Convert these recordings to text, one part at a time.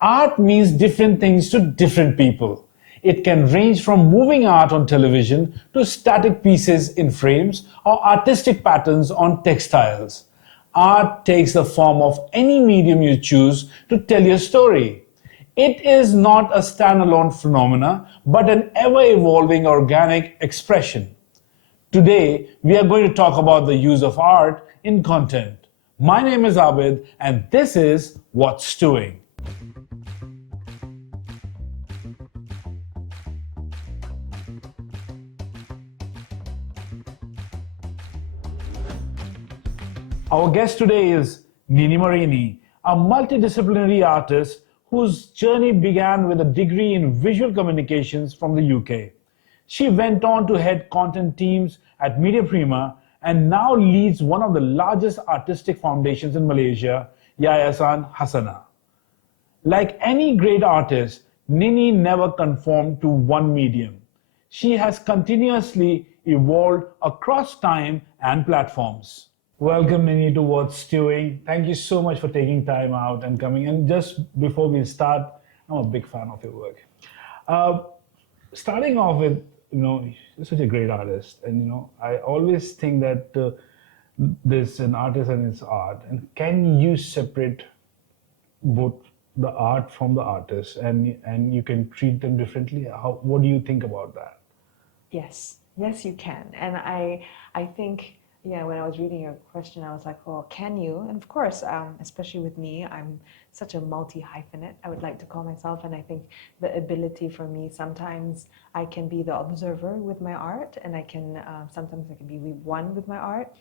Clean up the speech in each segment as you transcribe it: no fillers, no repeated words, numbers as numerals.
Art means different things to different people. It can range from moving art on television to static pieces in frames or artistic patterns on textiles. Art takes the form of any medium you choose to tell your story. It is not a standalone phenomena, but an ever-evolving organic expression. Today, we are going to talk about the use of art in content. My name is Abid, and this is What's Stewing. Our guest today is Nini Marini, a multidisciplinary artist whose journey began with a degree in visual communications from the UK. She went on to head content teams at Media Prima and now leads one of the largest artistic foundations in Malaysia, Yayasan Hasana. Like any great artist, Nini never conformed to one medium. She has continuously evolved across time and platforms. Welcome, Nini, to What's Stewing. Thank you so much for taking time out and coming. And just before we start, I'm a big fan of your work. Starting off with, you're such a great artist. And, I always think that there's an artist and its art. And can you separate both the art from the artist and you can treat them differently? What do you think about that? Yes, you can. And I think, yeah, when I was reading your question, I was like, oh, can you? And of course, especially with me, I'm such a multi-hyphenate, I would like to call myself. And I think the ability for me, sometimes I can be the observer with my art, and sometimes I can be one with my art.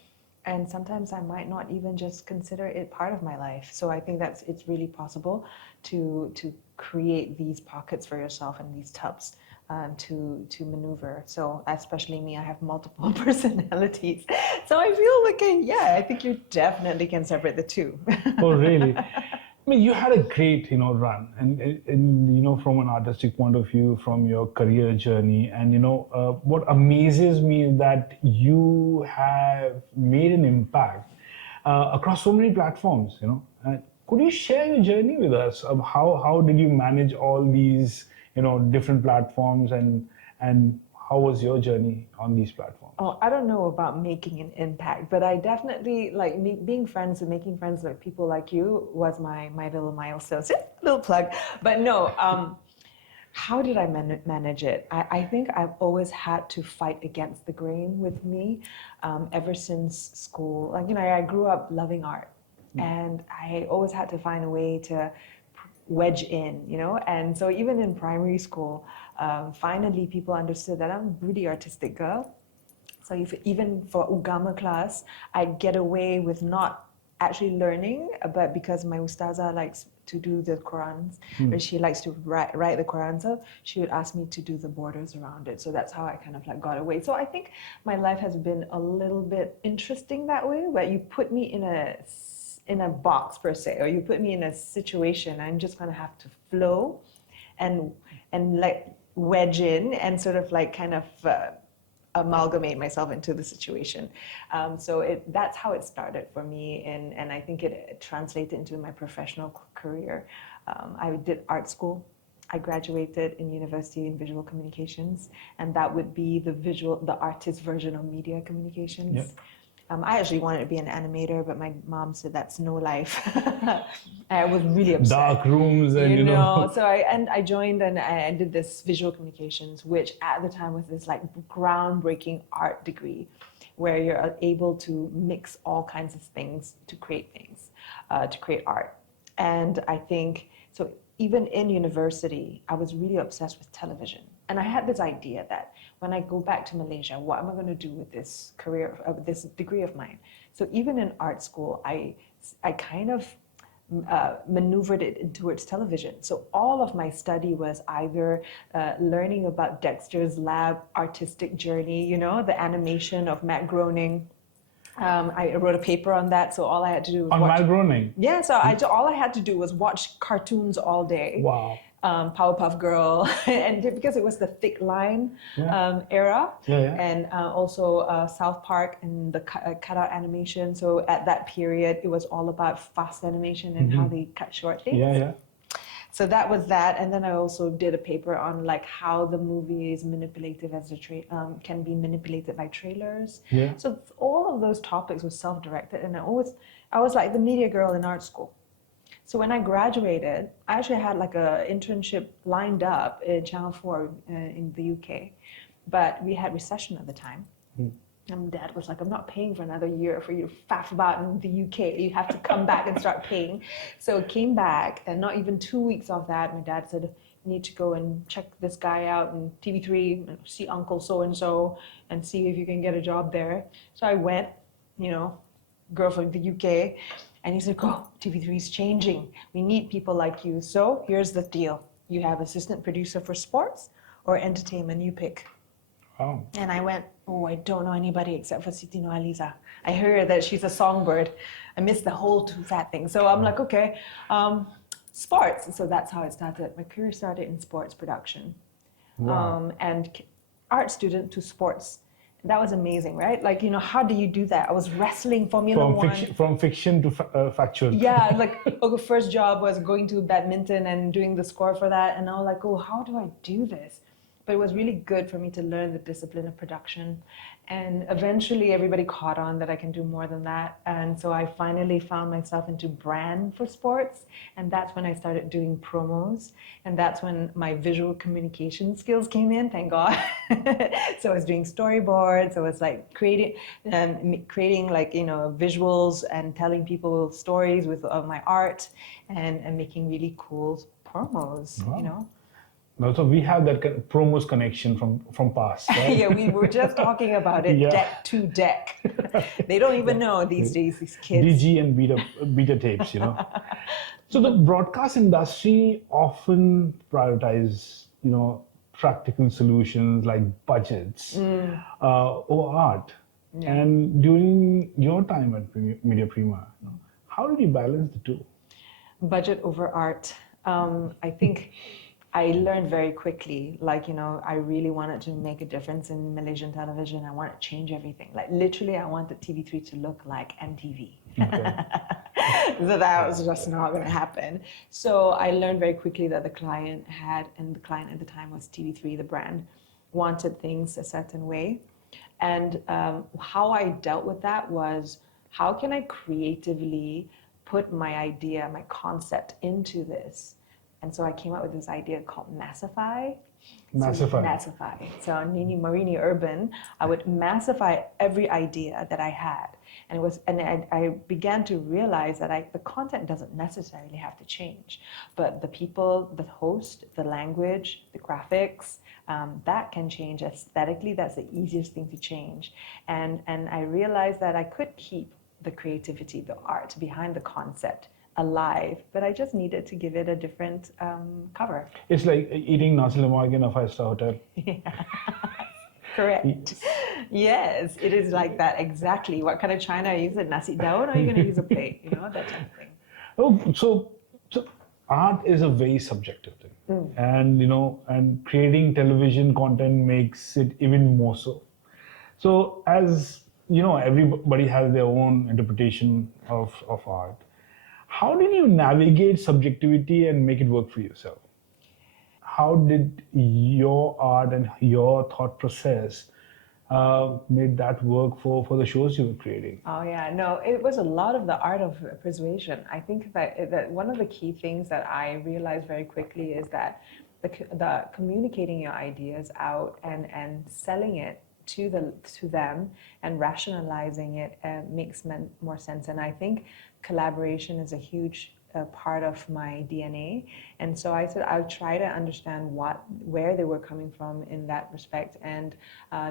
And sometimes I might not even just consider it part of my life. So I think it's really possible to create these pockets for yourself and these tubs to maneuver. So especially me, I have multiple personalities. So I feel like, I think you definitely can separate the two. Oh, really? I mean, you had a great, run, and from an artistic point of view, from your career journey, and what amazes me is that you have made an impact across so many platforms. Could you share your journey with us? Of how did you manage all these, different platforms, and how was your journey on these platforms? Oh, I don't know about making an impact, but I definitely being friends and making friends with people like you was my little milestone. So, little plug, but no. How did I manage it? I think I've always had to fight against the grain with me ever since school. I grew up loving art, and I always had to find a way to wedge in, and so even in primary school, finally people understood that I'm a really artistic girl. So even for Ugama class, I get away with not actually learning, but because my ustaza likes to do the Qurans, or she likes to write the Quran, so she would ask me to do the borders around it. So that's how I kind of got away. So I think my life has been a little bit interesting that way, where you put me in a box per se, or you put me in a situation, I'm just gonna have to flow and wedge in and sort of amalgamate myself into the situation. So that's how it started for me, and I think it translated into my professional career. I did art school. I graduated in university in visual communications, and that would be the artist version of media communications. Yep. I actually wanted to be an animator, but my mom said that's no life. I was really upset. Dark rooms and So I joined and I did this visual communications, which at the time was this groundbreaking art degree, where you're able to mix all kinds of things to create things, to create art. And I think so. Even in university, I was really obsessed with television. And I had this idea that when I go back to Malaysia, what am I going to do with this career, this degree of mine? So even in art school, I kind of maneuvered it towards television. So all of my study was either learning about Dexter's Lab artistic journey, the animation of Matt Groening. I wrote a paper on that, so all I had to do was on watch. Matt Groening. Yeah, so all I had to do was watch cartoons all day. Wow. Powerpuff Girl, and because it was the thick line era, and also South Park and the cutout animation. So at that period, it was all about fast animation and how they cut short things. So that was that, and then I also did a paper on like how the movie is manipulative as can be manipulated by trailers. Yeah. So all of those topics were self-directed, and I was like the media girl in art school. So when I graduated, I actually had like a internship lined up in Channel 4 in the UK, but we had recession at the time. And Dad was like, I'm not paying for another year for you to faff about in the UK. You have to come back and start paying. So came back, and not even 2 weeks of that, my dad said, you need to go and check this guy out in TV3, see Uncle so-and-so, and see if you can get a job there. So I went, you know, girl from the UK, and he said, go, TV3 is changing. We need people like you. So here's the deal. You have assistant producer for sports or entertainment, you pick. Wow. And I went, oh, I don't know anybody except for Siti Noaliza. I heard that she's a songbird. I missed the whole Too Fat thing. So I'm like, okay, sports. So that's how it started. My career started in sports production. Wow. And art student to sports. That was amazing, right? Like, you know, how do you do that? I was wrestling Formula One. From fiction to factual. Yeah, like, okay, first job was going to badminton and doing the score for that. And I was like, oh, how do I do this? But it was really good for me to learn the discipline of production. And eventually everybody caught on that I can do more than that. And so I finally found myself into brand for sports. And that's when I started doing promos. And that's when my visual communication skills came in, thank God. So I was doing storyboards. I was like creating like, you know, visuals and telling people stories with my art and making really cool promos, Wow. you know. So we have that promos connection from past, right? Yeah, we were just talking about it, Yeah. deck to deck. They don't even know these days, these kids. DG and beta tapes, you know. So the broadcast industry often prioritize, you know, practical solutions like budgets over art. Yeah. And during your time at Media Prima, you know, how did you balance the two? Budget over art. I think I learned very quickly, like, you know, I really wanted to make a difference in Malaysian television. I wanted to change everything. Like, literally, I wanted TV3 to look like MTV. Okay. So that was just not going to happen. So I learned very quickly that the client and the client at the time was TV3, the brand, wanted things a certain way. And how I dealt with that was, how can I creatively put my idea, my concept into this? And so I came up with this idea called Massify. Massify. So Nini Marini Urban, I would massify every idea that I had. And I began to realize that the content doesn't necessarily have to change, but the people, the host, the language, the graphics, that can change aesthetically. That's the easiest thing to change. And I realized that I could keep the creativity, the art behind the concept alive, but I just needed to give it a different cover. It's like eating nasi lemak in a five-star hotel. Yeah. Correct. Yes, it is like that, exactly. What kind of china are you using? Nasi daun, or are you going to use a plate? You know, that type of thing. Oh, so art is a very subjective thing, and you know, and creating television content makes it even more so. So, as you know, everybody has their own interpretation of art. How did you navigate subjectivity and make it work for yourself? How did your art and your thought process made that work for the shows you were creating? Oh yeah, no, it was a lot of the art of persuasion. I think that one of the key things that I realized very quickly is that the communicating your ideas out and selling it to them and rationalizing it makes more sense. And I think collaboration is a huge part of my DNA. And so I said I'll try to understand where they were coming from in that respect. And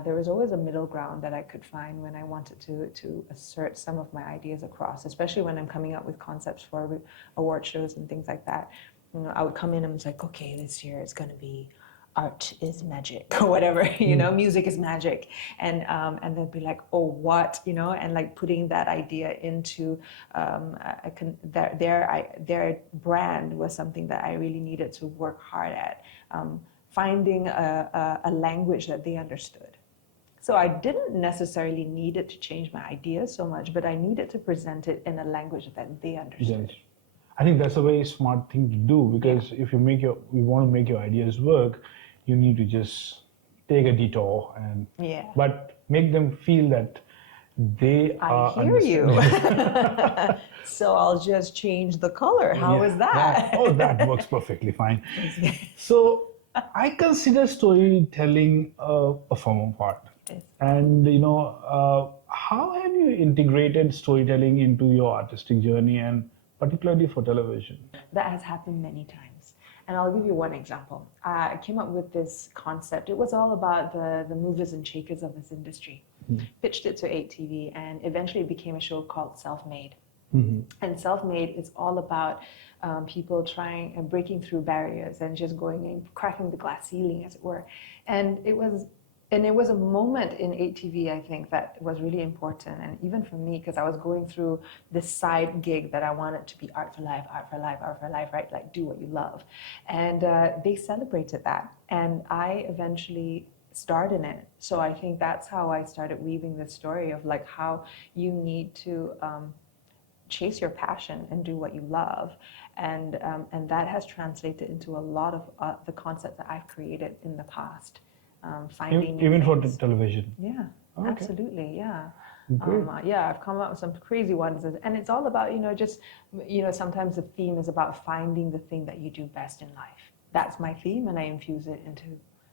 there was always a middle ground that I could find when I wanted to assert some of my ideas across, especially when I'm coming up with concepts for award shows and things like that. You know, I would come in and was like, okay, this year it's going to be art is magic or whatever, you know, music is magic. And they'd be like, oh, what, you know, and like putting that idea into their brand was something that I really needed to work hard at, finding a language that they understood. So I didn't necessarily need it to change my ideas so much, but I needed to present it in a language that they understood. Yes. I think that's a very smart thing to do, because if you want to make your ideas work, you need to just take a detour and Yeah. but make them feel that they I are hear you. understanding. So I'll just change the color. How Yeah, is that? oh, that works perfectly fine. So I consider storytelling a form of art. Yes. And how have you integrated storytelling into your artistic journey, and particularly for television? That has happened many times. And I'll give you one example. I came up with this concept. It was all about the movers and shakers of this industry. Pitched it to 8TV, and eventually it became a show called Self-Made. And Self-Made is all about people trying and breaking through barriers and just going and cracking the glass ceiling, as it were. And it was a moment in 8TV, I think, that was really important. And even for me, because I was going through this side gig that I wanted to be art for life, art for life, art for life, right? Like do what you love. And they celebrated that. And I eventually starred in it. So I think that's how I started weaving the story of like how you need to chase your passion and do what you love. And that has translated into a lot of the concepts that I've created in the past. Finding Even for things. television. Yeah, Okay. absolutely, yeah. Great. Yeah, I've come up with some crazy ones, and it's all about just sometimes the theme is about finding the thing that you do best in life. That's my theme, and I infuse it into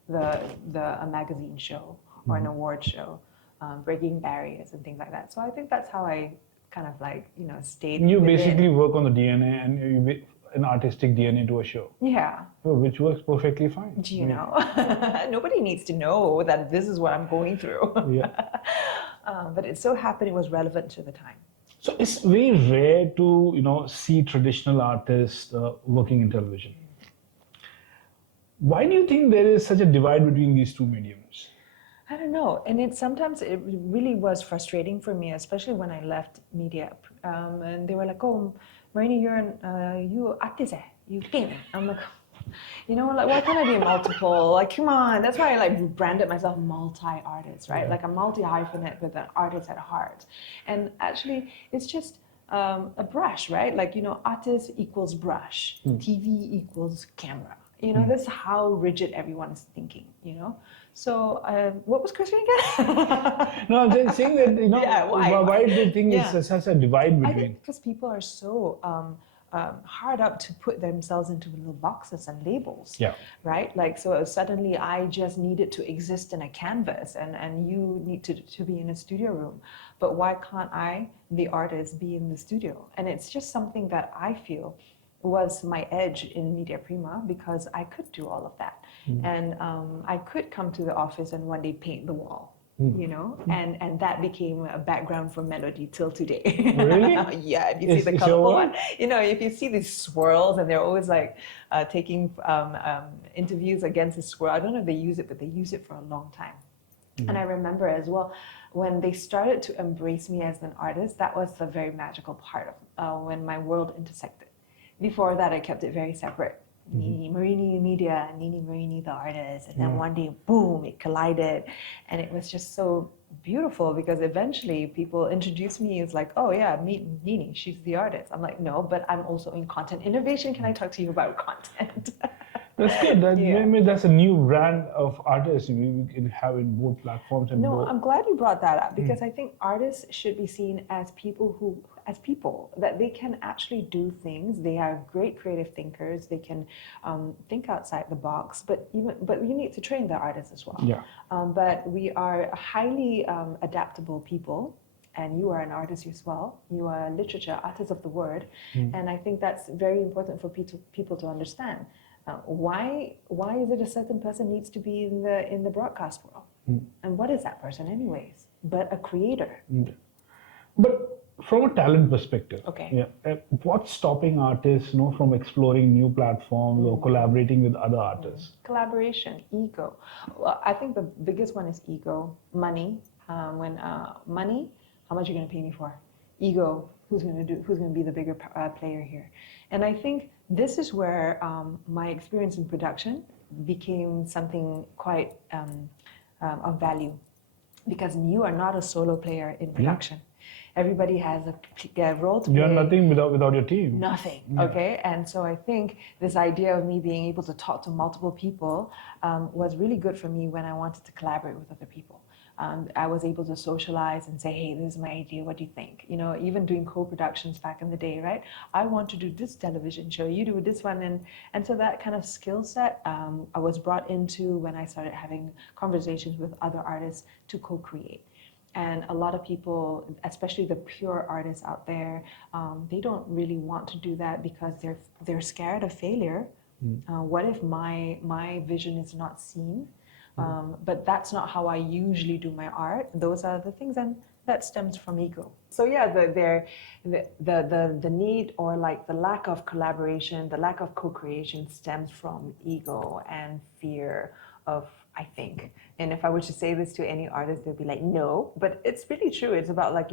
a magazine show or an award show, breaking barriers and things like that. So I think that's how I kind of like stayed. You within. basically work on the DNA and an artistic DNA to a show. Yeah. Which works perfectly fine. Do you know? Nobody needs to know that this is what I'm going through. Yeah. But it so happened it was relevant to the time. So it's very rare to see traditional artists working in television. Why do you think there is such a divide between these two mediums? I don't know, and sometimes it really was frustrating for me, especially when I left media, and they were like, "Oh, Marini, you artist, you paint." I'm like, like why can't I be multiple? Like, come on. That's why I like branded myself multi-artist, right? Like a multi-hyphenate with an artist at heart. And actually, it's just a brush, right? Like artist equals brush, TV equals camera. That's how rigid everyone is thinking. So what was question again? No, I'm just saying that Yeah, why? do you think Yeah. it's such a divide I between? think because people are so hard up to put themselves into little boxes and labels. Yeah. Right? Like, so suddenly I just needed to exist in a canvas and you need to be in a studio room. But why can't I, the artist, be in the studio? And it's just something that I feel was my edge in Media Prima, because I could do all of that. And I could come to the office and one day paint the wall. And that became a background for Melody till today. Really? Yeah, if you see the Is colorful your one. If you see these swirls and they're always like taking interviews against the swirl. I don't know if they use it, but they use it for a long time. And I remember as well, when they started to embrace me as an artist, that was the very magical part of when my world intersected. Before that, I kept it very separate. Nini Marini Media, Nini Marini the artist, and then one day, boom, it collided, and it was just so beautiful because eventually people introduced me as like, oh yeah, meet Nini, she's the artist. I'm like, no, but I'm also in content innovation. Can I talk to you about content? That's good. Yeah. Maybe that's a new brand of artists we can have in both platforms and No, both. I'm glad you brought that up because I think artists should be seen as people that they can actually do things. They are great creative thinkers. They can think outside the box. But you need to train the artists as well. Yeah. But we are highly adaptable people. And you are an artist as well. You are a literature artist of the word, and I think that's very important for people to understand. Why is it a certain person needs to be in the broadcast world? And what is that person anyways? But a creator. But from a talent perspective, Okay. what's stopping artists from exploring new platforms or collaborating with other artists? Collaboration, ego. Well, I think the biggest one is ego. Money. Money, how much are you going to pay me for? Ego, who's going to be the bigger player here? And I think this is where my experience in production became something quite of value, because you are not a solo player in production. everybody has a role to play. You're nothing without your team. Nothing. Okay. And so I think this idea of me being able to talk to multiple people was really good for me when I wanted to collaborate with other people. I was able to socialize and say, hey, this is my idea. What do you think? You know, even doing co-productions back in the day, right? I want to do this television show. You do this one. And so that kind of skill set I was brought into when I started having conversations with other artists to co-create. And a lot of people, especially the pure artists out there, they don't really want to do that because they're scared of failure. What if my vision is not seen? But that's not how I usually do my art. Those are the things, and that stems from ego. So yeah, the need or like the lack of collaboration, the lack of co-creation stems from ego and fear of, I think. And if I were to say this to any artist, they'd be like, no, but it's really true. It's about like,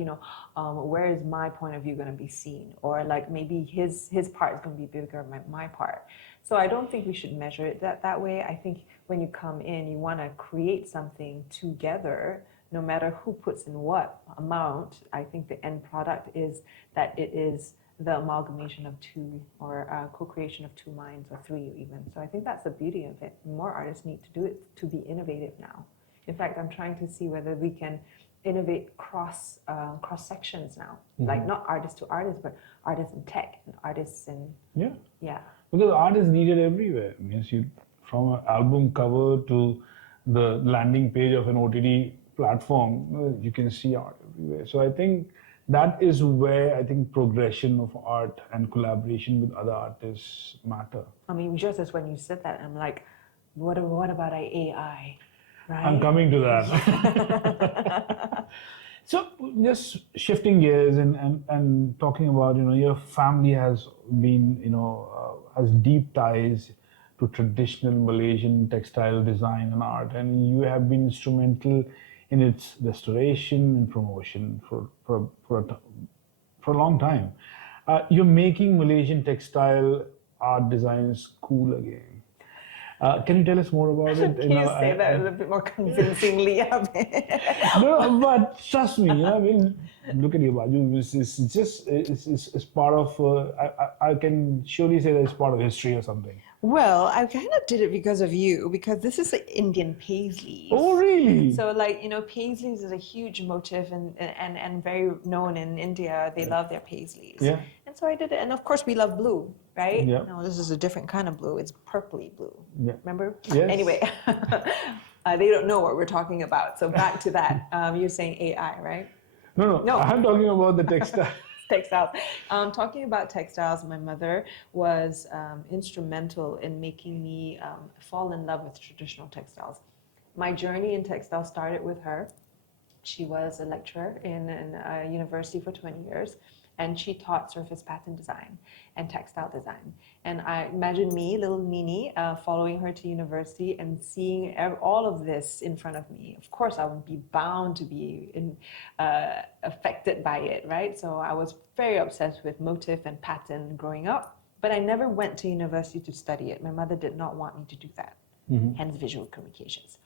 where is my point of view going to be seen? Or like maybe his part is going to be bigger than my part. So I don't think we should measure it that way. I think when you come in, you want to create something together, no matter who puts in what amount. I think the end product is that it is the amalgamation of two, or co-creation of two minds, or three even. So I think that's the beauty of it. More artists need to do it to be innovative now. In fact, I'm trying to see whether we can innovate cross sections now, like not artist to artist, but artists in tech and artists in Because art is needed everywhere. Means from an album cover to the landing page of an OTT platform, you can see art everywhere. So I think that is where I think progression of art and collaboration with other artists matter. I mean, just as when you said that, I'm like, what about AI? Right? I'm coming to that. So just shifting gears and talking about, your family has been, has deep ties to traditional Malaysian textile design and art, and you have been instrumental in its restoration and promotion for a long time. You're making Malaysian textile art designs cool again. Can you tell us more about it? Can you say that a little bit more convincingly? No, but trust me, I mean, look at your baju. It's part of. I can surely say that it's part of history or something. Well, I kind of did it because of you, because this is Indian paisleys. Oh, really? So, like, paisleys is a huge motif and very known in India. They love their paisleys. Yeah. And so I did it. And of course, we love blue, right? Yeah. No, this is a different kind of blue. It's purpley blue. Yeah. Remember? Yes. Anyway, they don't know what we're talking about. So back to that. You're saying AI, right? No. I'm talking about the textile. Textiles. Talking about textiles, my mother was instrumental in making me fall in love with traditional textiles. My journey in textiles started with her. She was a lecturer in a university for 20 years, and she taught surface pattern design and textile design. And I imagine me, little Nini, following her to university and seeing all of this in front of me. Of course, I would be bound to be affected by it, right? So I was very obsessed with motif and pattern growing up, but I never went to university to study it. My mother did not want me to do that, hence visual communications.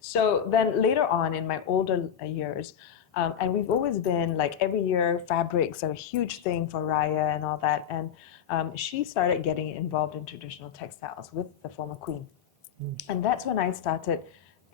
So then later on in my older years, and we've always been like every year, fabrics are a huge thing for Raya and all that. And she started getting involved in traditional textiles with the former queen. And that's when I started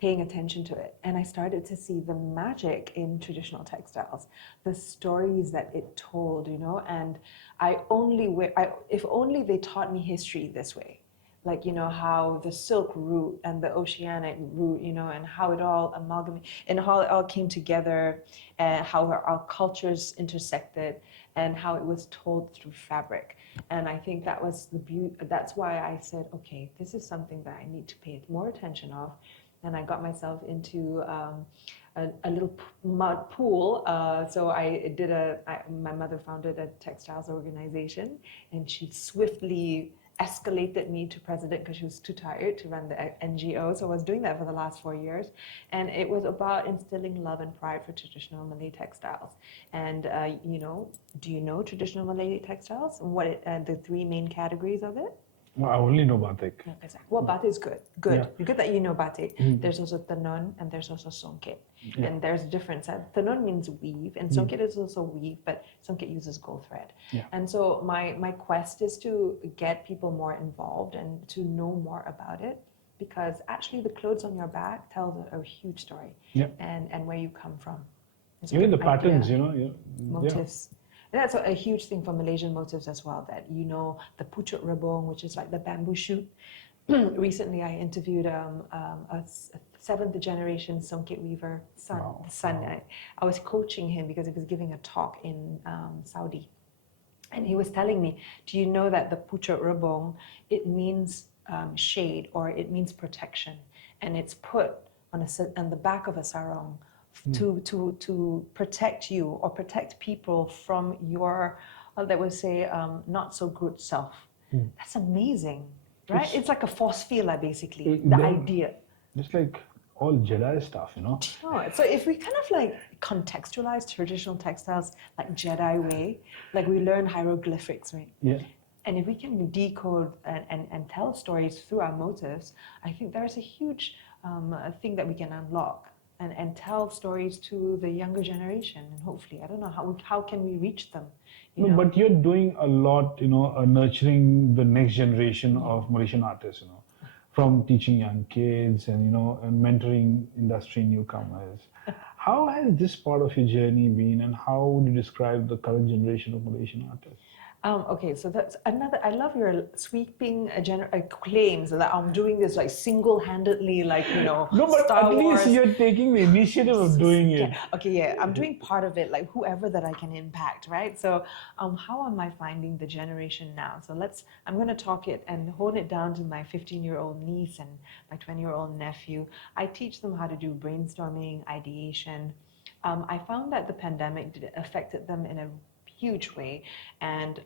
paying attention to it. And I started to see the magic in traditional textiles, the stories that it told, and if only they taught me history this way. Like, how the silk route and the oceanic route, and how it all amalgamated and how it all came together, and how our cultures intersected and how it was told through fabric. And I think that was the beauty. That's why I said, okay, this is something that I need to pay more attention of. And I got myself into a little mud pool. So my mother founded a textiles organization, and she swiftly escalated me to president because she was too tired to run the NGO. So I was doing that for the last 4 years. And it was about instilling love and pride for traditional Malay textiles. And, do you know traditional Malay textiles? The three main categories of it? I only know batik. Yeah, exactly. Well, batik is good. Good. Yeah. Good that you know batik. There's also tenun and there's also songket. Yeah. And there's a difference. Tenun means weave, and songket is also weave, but songket uses gold thread. Yeah. And so my quest is to get people more involved and to know more about it, because actually the clothes on your back tell a huge story. Yeah. And where you come from. It's a Even the good idea. patterns, Motifs. And that's a huge thing for Malaysian motifs as well, that the pucuk rebong, which is like the bamboo shoot. Recently I interviewed a seventh generation songket weaver son. Wow. I was coaching him because he was giving a talk in Saudi, and he was telling me, do you know that the pucuk rebong, it means shade, or it means protection, and it's put on the back of a sarong to protect you or protect people from your, they would say, not so good self. That's amazing, right? It's like a force field, basically, the idea. It's like all Jedi stuff, Oh, so if we kind of like contextualize traditional textiles like Jedi way, like we learn hieroglyphics, right? Yeah. And if we can decode and tell stories through our motifs, I think there's a huge thing that we can unlock and tell stories to the younger generation. And hopefully, I don't know, how can we reach them? No, but you're doing a lot, nurturing the next generation of Malaysian artists, from teaching young kids and, and mentoring industry newcomers. How has this part of your journey been, and how would you describe the current generation of Malaysian artists? Okay, so that's another. I love your sweeping claims that I'm doing this like single-handedly, No, but Star at least Wars. you're taking the initiative of doing it. Okay, yeah, I'm doing part of it, like whoever that I can impact, right? So, how am I finding the generation now? So I'm going to talk it and hone it down to my 15-year-old niece and my 20-year-old nephew. I teach them how to do brainstorming, ideation. I found that the pandemic affected them in a huge way, and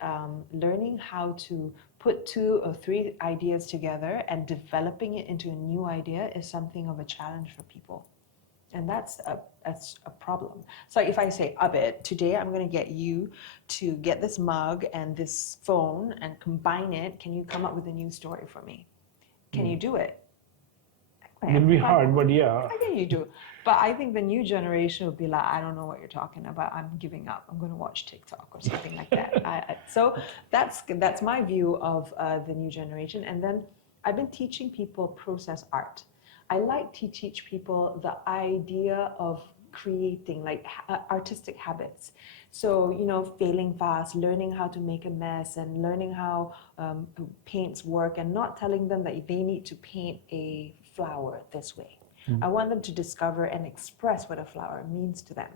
learning how to put 2 or 3 ideas together and developing it into a new idea is something of a challenge for people, and that's a problem. So if I say, Abid, today I'm going to get you to get this mug and this phone and combine it, can you come up with a new story for me? Can you do it? It'll be hard, but yeah. I think you do. But I think the new generation will be like, I don't know what you're talking about. I'm giving up. I'm going to watch TikTok or something like that. So that's my view of the new generation. And then I've been teaching people process art. I like to teach people the idea of creating like artistic habits. So, failing fast, learning how to make a mess, and learning how paints work, and not telling them that they need to paint a flower this way. I want them to discover and express what a flower means to them.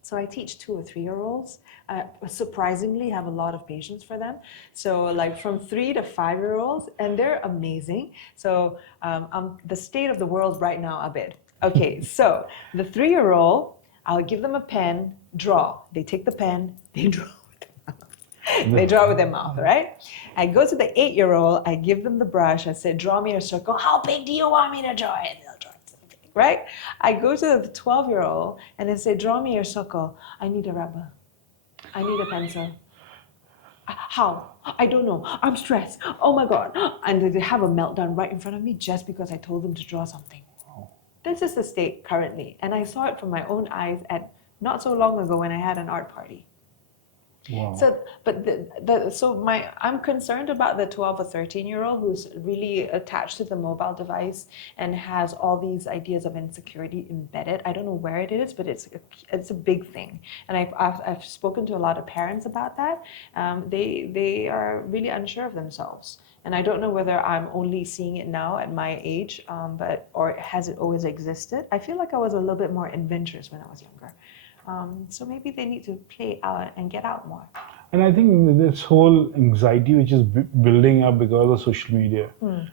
So I teach 2 or 3-year-olds. Surprisingly, have a lot of patience for them. So like from 3 to 5-year-olds, and they're amazing. So I'm the state of the world right now, Abid. Okay, so the 3-year-old, I'll give them a pen, draw. They take the pen, they draw. They draw with their mouth, right? I go to the 8-year-old, I give them the brush, I say, draw me a circle. How big do you want me to draw it? They'll draw it so big, right? I go to the 12-year-old and I say, draw me a circle. I need a rubber. I need a pencil. How? I don't know. I'm stressed. Oh my God. And they have a meltdown right in front of me just because I told them to draw something. This is the state currently. And I saw it from my own eyes at not so long ago when I had an art party. Wow. So, but I'm concerned about the 12 or 13-year-old who's really attached to the mobile device and has all these ideas of insecurity embedded. I don't know where it is, but it's a big thing. And I've spoken to a lot of parents about that. They are really unsure of themselves. And I don't know whether I'm only seeing it now at my age, or has it always existed? I feel like I was a little bit more adventurous when I was younger. So maybe they need to play out and get out more. And I think this whole anxiety which is building up because of social media,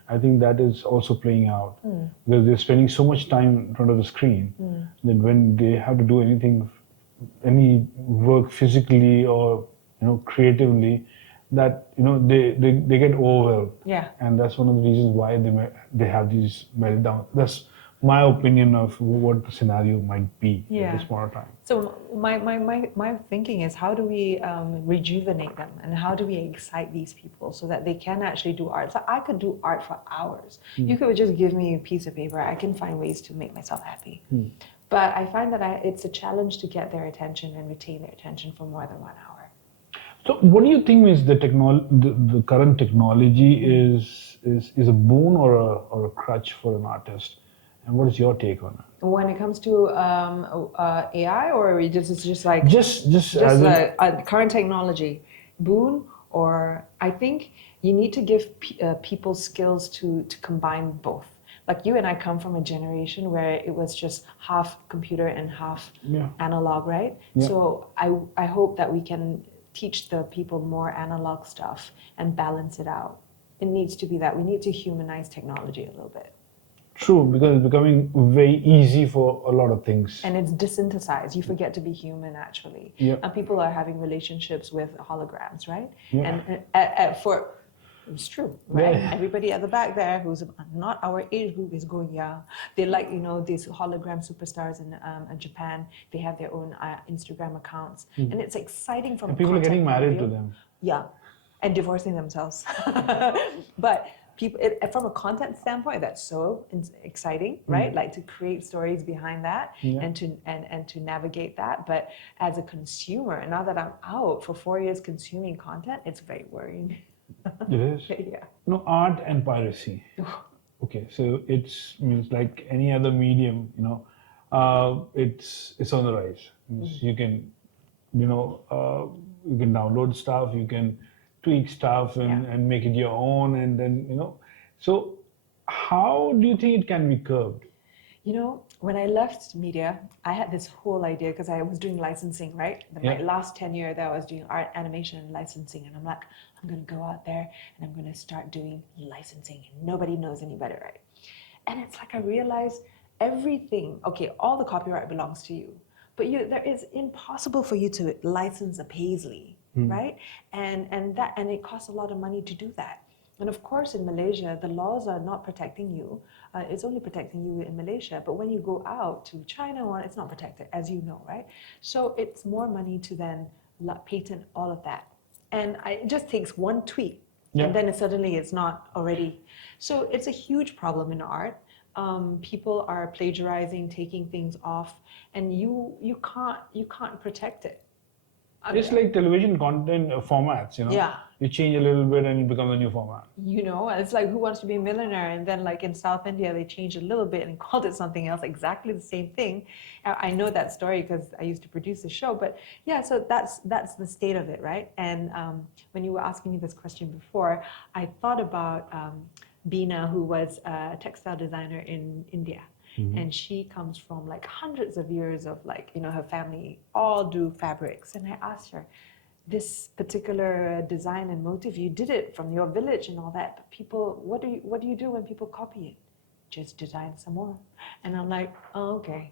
I think that is also playing out. Because they're spending so much time in front of the screen that when they have to do any work physically or creatively, that they get overwhelmed. Yeah. And that's one of the reasons why they have these meltdowns. That's my opinion of what the scenario might be at this point of time. So my thinking is, how do we rejuvenate them, and how do we excite these people so that they can actually do art? So I could do art for hours. You could just give me a piece of paper. I can find ways to make myself happy. But I find that it's a challenge to get their attention and retain their attention for more than 1 hour. So, what do you think is the current technology is a boon or a crutch for an artist? And what is your take on it? When it comes to AI, or it's just like Just as current technology, boon, or I think you need to give people skills to combine both. Like you and I come from a generation where it was just half computer and half analog, right? Yeah. So I hope that we can teach the people more analog stuff and balance it out. It needs to be that. We need to humanize technology a little bit. True, because it's becoming very easy for a lot of things. And it's desynthesized. You forget to be human, actually. Yeah. And people are having relationships with holograms, right? Yeah. And it's true, right? Yeah. Everybody at the back there who's not our age group is going, yeah. They like, these hologram superstars in Japan. They have their own Instagram accounts. And it's exciting from And people are getting married to view. them. Yeah, and divorcing themselves. But people, from a content standpoint, that's so exciting, right? Like to create stories behind that and to navigate that. But as a consumer, now that I'm out for 4 years consuming content, it's very worrying. It is. Yeah. No, art and piracy. Okay, so it's means like any other medium, it's on the rise. You can, you can download stuff, you can tweak stuff and make it your own, and then So, how do you think it can be curbed? When I left media, I had this whole idea because I was doing licensing, right? My last tenure that I was doing art, animation, and licensing, and I'm like, I'm going to go out there and I'm going to start doing licensing, and nobody knows any better, right? And it's like I realized everything. Okay, all the copyright belongs to you, but there is impossible for you to license a paisley, right? And it costs a lot of money to do that. And of course, in Malaysia, the laws are not protecting you. It's only protecting you in Malaysia. But when you go out to China, it's not protected, as you know, right? So it's more money to then patent all of that. And it just takes one tweet, and then suddenly it's not already. So it's a huge problem in art. People are plagiarizing, taking things off, and you can't protect it. It's like television content formats, Yeah. You change a little bit and it becomes a new format. It's like Who Wants to Be a Millionaire, and then like in South India, they changed a little bit and called it something else, exactly the same thing. I know that story because I used to produce the show, but yeah, so that's the state of it, right? And when you were asking me this question before, I thought about Beena, who was a textile designer in India. And she comes from like hundreds of years of her family all do fabrics. And I asked her, this particular design and motif, you did it from your village and all that, but people, what do you do when people copy it? Just design some more. And I'm like, oh, okay.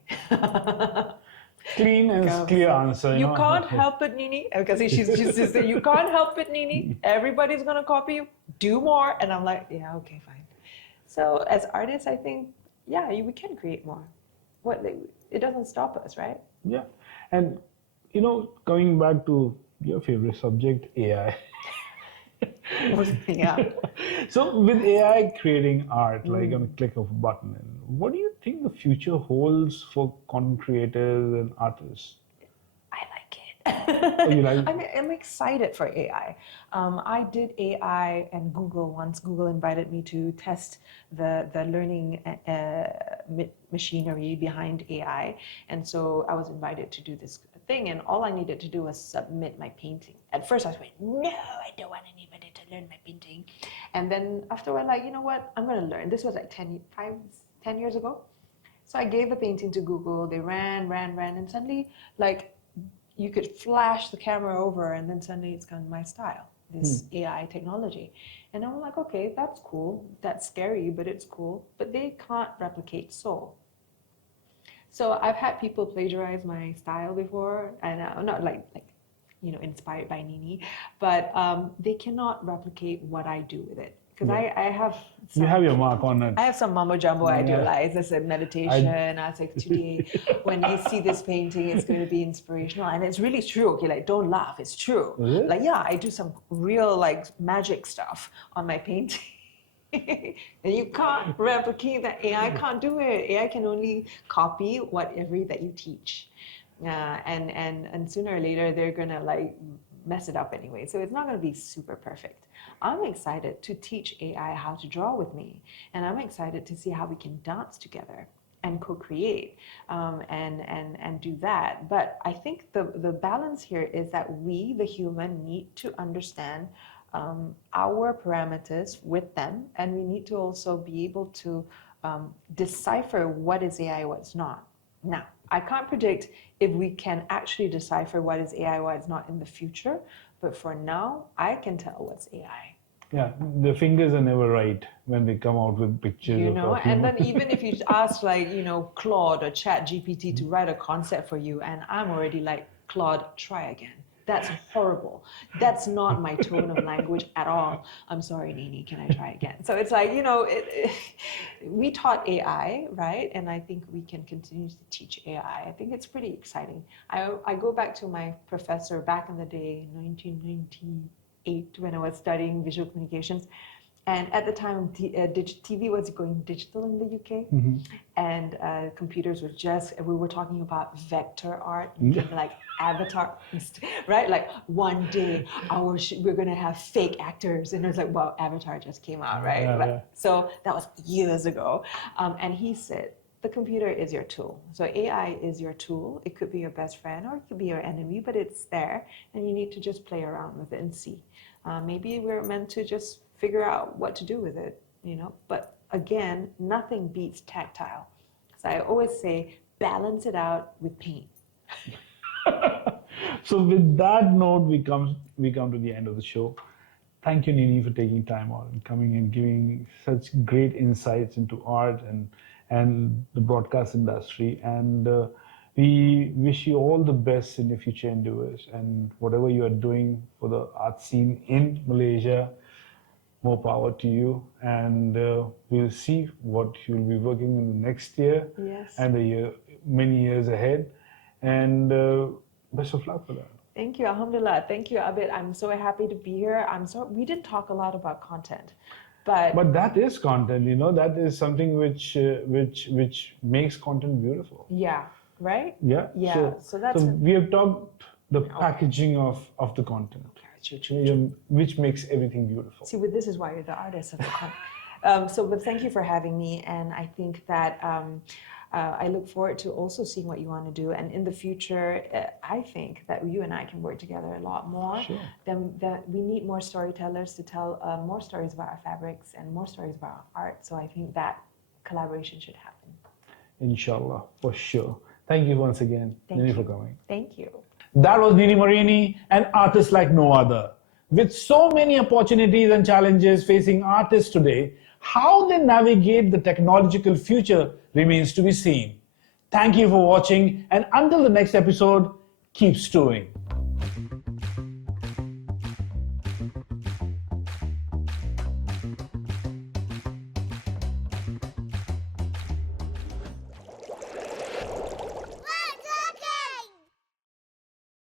Clean and clear answer. You can't help it, Nini. Because she's just saying, you can't help it, Nini. Everybody's gonna copy you. Do more. And I'm like, yeah, okay, fine. So as artists, I think, yeah, we can create more. It doesn't stop us, right? Yeah, and coming back to your favorite subject, AI. Yeah. So with AI creating art, like on a click of a button, what do you think the future holds for content creators and artists? I like it. Oh, you like it? I'm excited for AI. I did AI and Google once. Google invited me to test the learning machinery behind AI. And so I was invited to do this thing, and all I needed to do was submit my painting. At first I was like, no, I don't want anybody to learn my painting. And then after I'm like, you know what, I'm going to learn. This was like 10 years ago. So I gave the painting to Google. They ran, and suddenly you could flash the camera over, and then suddenly it's kind of my style, this AI technology. And I'm like, okay, that's cool. That's scary, but it's cool. But they can't replicate soul. So I've had people plagiarize my style before, and not inspired by Nini, but they cannot replicate what I do with it. Because I have some, You have your mark on it. I have some mumbo jumbo I Yeah. realized. I said meditation. I was like, today, when you see this painting, it's going to be inspirational. And it's really true. Okay, like, don't laugh. It's true. Is it? Like, yeah, I do some real, like, magic stuff on my painting. And you can't replicate that. AI can't do it. AI can only copy whatever that you teach. And sooner or later, they're going to, like, mess it up anyway. So it's not going to be super perfect. I'm excited to teach AI how to draw with me. And I'm excited to see how we can dance together and co-create and do that. But I think the balance here is that we, the human, need to understand our parameters with them. And we need to also be able to decipher what is AI, what's not. Now, I can't predict if we can actually decipher what is AI, what is not in the future. But for now, I can tell what's AI. Yeah, the fingers are never right when they come out with pictures You of know, a and human. then even if you ask, like, you know, Claude or Chat GPT to write a concept for you, and I'm already like, Claude, try again. That's horrible. That's not my tone of language at all. I'm sorry, Nini, can I try again? So it's like, you know, we taught AI, right? And I think we can continue to teach AI. I think it's pretty exciting. I go back to my professor back in the day, 1998, when I was studying visual communications. And at the time, TV was going digital in the UK, and computers were just, we were talking about vector art, like Avatar, right? Like one day we're going to have fake actors. And it was like, well, Avatar just came out, right? Yeah. So that was years ago. And he said, the computer is your tool. So AI is your tool. It could be your best friend or it could be your enemy, but it's there. And you need to just play around with it and see. Maybe we're meant to just figure out what to do with it, you know. But again, nothing beats tactile. So I always say, balance it out with paint. So with that note, we come to the end of the show. Thank you, Nini, for taking time out and coming and giving such great insights into art and the broadcast industry. And we wish you all the best in your future endeavors and whatever you are doing for the art scene in Malaysia. More power to you, and we'll see what you'll be working in the next year and the year, many years ahead. And best of luck for that. Thank you, Alhamdulillah. Thank you, Abid. I'm so happy to be here. We didn't talk a lot about content, but that is content. You know, that is something which makes content beautiful. Yeah. Right. Yeah. So that's we have talked the packaging of the content. True. Which makes everything beautiful. See, this is why you're the artist of the content. But thank you for having me, and I think that I look forward to also seeing what you want to do. And in the future, I think that you and I can work together a lot more. Sure. That we need more storytellers to tell more stories about our fabrics and more stories about our art. So I think that collaboration should happen. Inshallah, for sure. Thank you once again, Nini, for coming. Thank you. That was Nini Marini, an artist like no other. With so many opportunities and challenges facing artists today, how they navigate the technological future remains to be seen. Thank you for watching, and until the next episode, keep stewing.